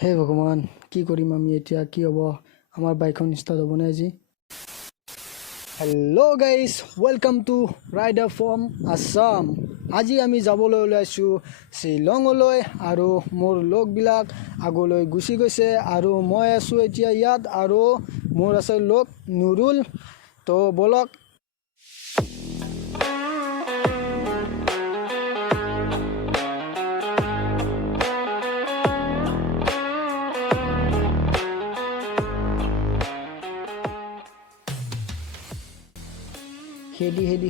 হে ভগৱান কি কৰিম আমি এতিয়া কি হ'ব আমাৰ বাইকখন ষ্টাৰ্ট হ'ব নে আজি hello' guys welcome to rider from Assam আজি আমি যাবলৈ ওলাইছো শ্বিলঙলৈ আৰু মোৰ লগবিলাক আগলৈ গুচি গৈছে আৰু মই আছো এতিয়া ইয়াত আৰু মোৰ আছে লগ নুৰুল তো বলক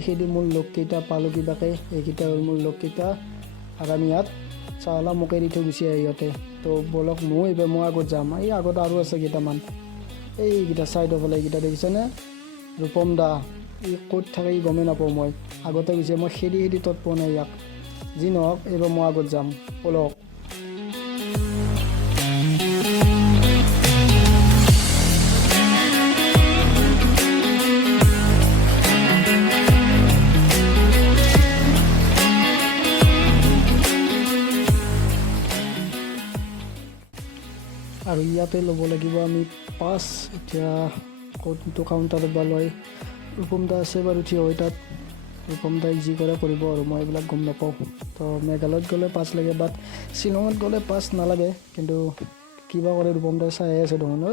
হেদি মোৰ লগকেইটা পালোঁ কিবাকে এইকেইটা হ'ল মোৰ লগকেইটা আৰু আমি ইয়াত চালা মোকে দি থৈ গুচি আহি ইহঁতে তো বলক মই আগত যাম এই আগত আৰু আছে কেইটামান এইকেইটা চাইডৰ ফালে এইকেইটা দেখিছেনে ৰূপম দা ই ক'ত থাকে ই গমেই নাপাওঁ মই আগতে গৈছে মই খেদি তত পোৱা নাই ইয়াক যি নহওক এইবাৰ মই আগত যাম বলক আৰু ইয়াতে ল'ব লাগিব আমি পাছ এতিয়া কোনটো কাউণ্টাৰত বা লয় ৰূপম দা আছে বাৰু থিয় হৈ তাত ৰূপম দাই যি কৰে কৰিব আৰু মই এইবিলাক গম নাপাওঁ তো মেঘালয়ত গ'লে পাছ লাগে বাট শ্বিলঙত গ'লে পাছ নালাগে কিন্তু কিবা কৰে ৰূপম দাই চাই আছে দেখোন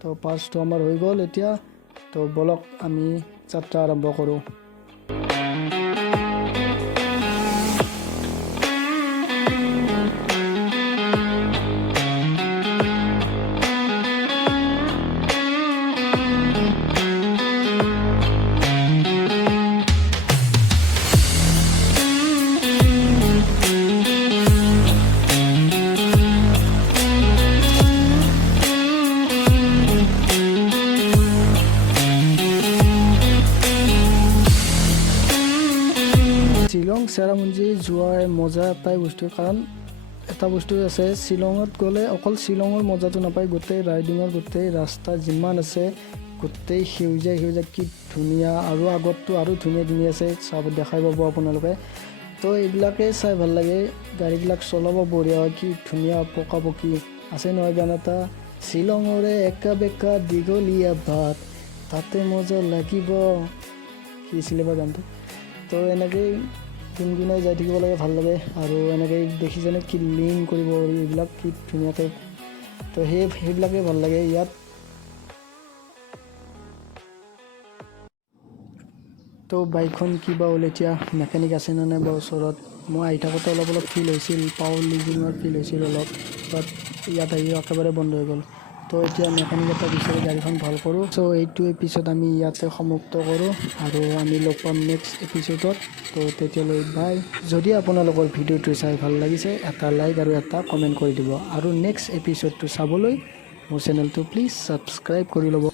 তো পাছটো আমাৰ হৈ গ'ল এতিয়া তো বলক আমি যাত্ৰা আৰম্ভ কৰোঁ শ্বিলং চেৰাপুঞ্জী যোৱাৰ মজা এটাই বস্তু কাৰণ এটা বস্তু আছে শ্বিলঙত গ'লে অকল শ্বিলঙৰ মজাটো নাপায় গোটেই ৰাইডিঙৰ গোটেই ৰাস্তা যিমান আছে গোটেই সেউজীয়া কি ধুনীয়া আৰু আগততো আৰু ধুনীয়া আছে চাব দেখাই পাব আপোনালোকে তো এইবিলাকেই চাই ভাল লাগে গাড়ীবিলাক চলাব বঢ়িয়া হয় কি ধুনীয়া পকাপকি আছে নহয় গান এটা শ্বিলঙৰে একা বেকা দীঘলীয়া বাট তাতে মজা লাগিব কি আছিলে বা গানটো তো এনেকেই গুণগুণাই যাই থাকিব লাগে ভাল লাগে আৰু এনেকৈ দেখিছেনে কি লিং কৰিব পাৰি এইবিলাক কি ধুনীয়াকৈ তো সেইবিলাকে ভাল লাগে ইয়াত তো বাইকখন কিবা হ'ল এতিয়া মেকানিক আছে নে নাই বা ওচৰত মই আহি থাকোঁতে অলপ ফিল হৈছিল পাৱাৰ লিজিঙৰ ফিল হৈছিল অলপ বাট ইয়াত আহি একেবাৰে বন্ধ হৈ গ'ল তো এতিয়া মেকানিক এটা বিচাৰি গাড়ীখন ভাল কৰোঁ চ' এইটো এপিছ'ড আমি ইয়াতে সমাপ্ত কৰোঁ আৰু আমি লগ পাম নেক্সট এপিছ'ডত তো তেতিয়ালৈ বাই যদি আপোনালোকৰ ভিডিঅ'টো চাই ভাল লাগিছে এটা লাইক আৰু এটা কমেণ্ট কৰি দিব আৰু নেক্সট এপিছ'ডটো চাবলৈ মোৰ চেনেলটো প্লিজ ছাবস্ক্ৰাইব কৰি ল'ব